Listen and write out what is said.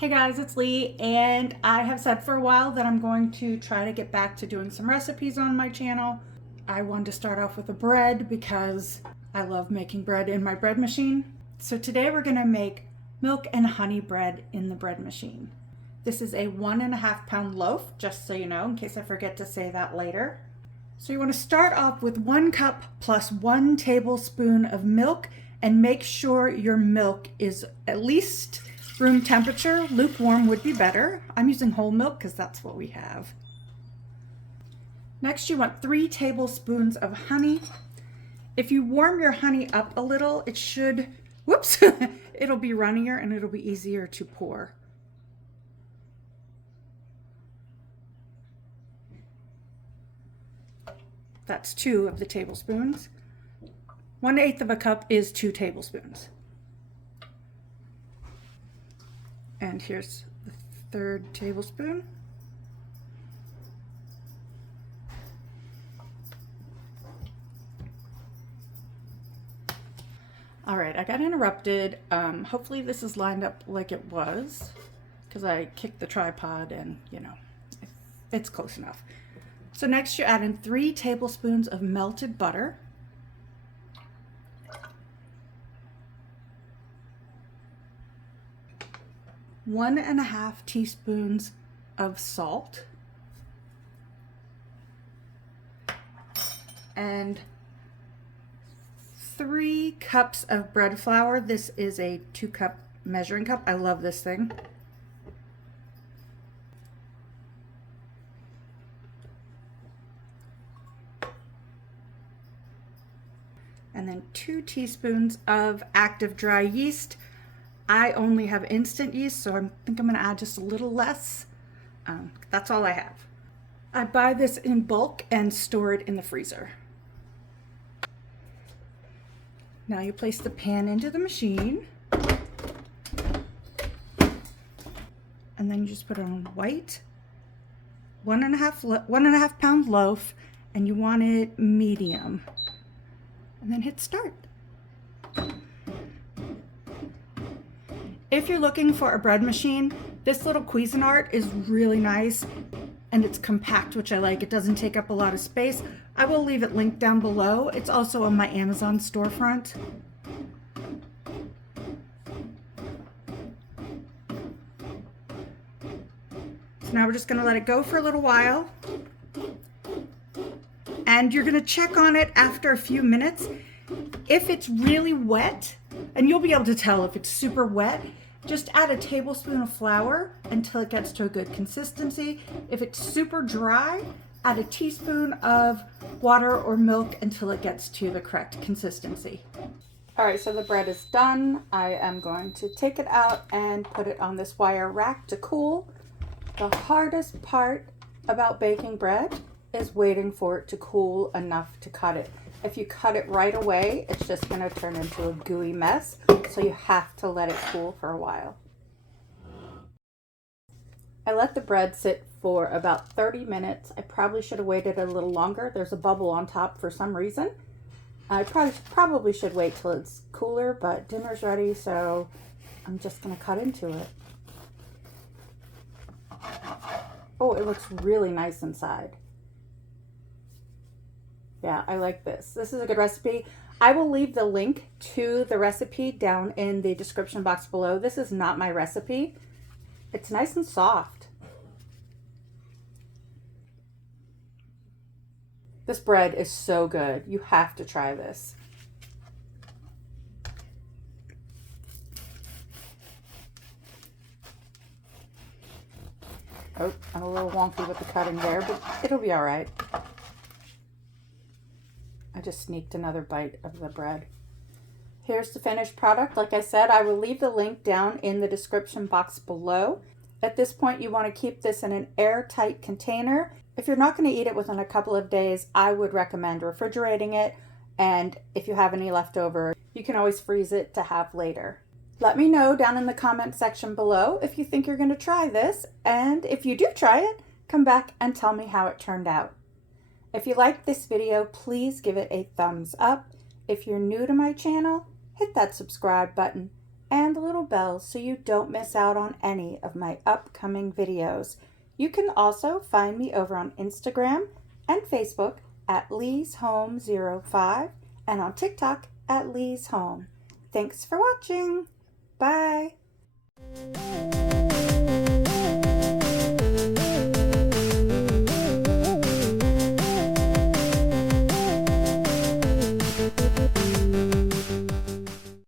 Hey guys, it's Lee, and I have said for a while that I'm going to try to get back to doing some recipes on my channel. I wanted to start off with a bread because I love making bread in my bread machine. So today we're going to make milk and honey bread in the bread machine. This is a 1.5 pound loaf, just so you know, in case I forget to say that later. So you want to start off with 1 cup plus 1 tablespoon of milk, and make sure your milk is at least room temperature. Lukewarm would be better. I'm using whole milk because that's what we have. Next, you want 3 tablespoons of honey. If you warm your honey up a little, it should, whoops, it'll be runnier and it'll be easier to pour. That's 2 of the tablespoons. 1/8 of a cup is 2 tablespoons. And here's the 3rd tablespoon. All right, I got interrupted. Hopefully this is lined up like it was, because I kicked the tripod and, you know, it's close enough. So next you add in 3 tablespoons of melted butter. One and a half teaspoons of salt, and 3 cups of bread flour. This is a 2-cup measuring cup. I love this thing. And then 2 teaspoons of active dry yeast. I only have instant yeast, so I think I'm going to add just a little less. That's all I have. I buy this in bulk and store it in the freezer. Now you place the pan into the machine, and then you just put it on white, 1.5 pound loaf, and you want it medium, and then hit start. If you're looking for a bread machine, this little Cuisinart is really nice, and it's compact, which I like. It doesn't take up a lot of space. I will leave it linked down below. It's also on my Amazon storefront. So now we're just gonna let it go for a little while. And you're gonna check on it after a few minutes. If it's really wet, and you'll be able to tell if it's super wet, just add a tablespoon of flour until it gets to a good consistency. If it's super dry, add a teaspoon of water or milk until it gets to the correct consistency. All right, so the bread is done. I am going to take it out and put it on this wire rack to cool. The hardest part about baking bread is waiting for it to cool enough to cut it. If you cut it right away, it's just going to turn into a gooey mess, so you have to let it cool for a while. I let the bread sit for about 30 minutes. I probably should have waited a little longer. There's a bubble on top for some reason. I probably should wait till it's cooler, but dinner's ready, so I'm just going to cut into it. Oh, it looks really nice inside. Yeah, I like this. This is a good recipe. I will leave the link to the recipe down in the description box below. This is not my recipe. It's nice and soft. This bread is so good. You have to try this. Oh, I'm a little wonky with the cutting there, but it'll be all right. I just sneaked another bite of the bread. Here's the finished product. Like I said, I will leave the link down in the description box below. At this point, you want to keep this in an airtight container. If you're not going to eat it within a couple of days, I would recommend refrigerating it. And if you have any left over, you can always freeze it to have later. Let me know down in the comment section below if you think you're going to try this. And if you do try it, come back and tell me how it turned out. If you liked this video, please give it a thumbs up. If you're new to my channel, hit that subscribe button and the little bell so you don't miss out on any of my upcoming videos. You can also find me over on Instagram and Facebook at Lee's Home 05 and on TikTok at Lee's Home. Thanks for watching. Bye.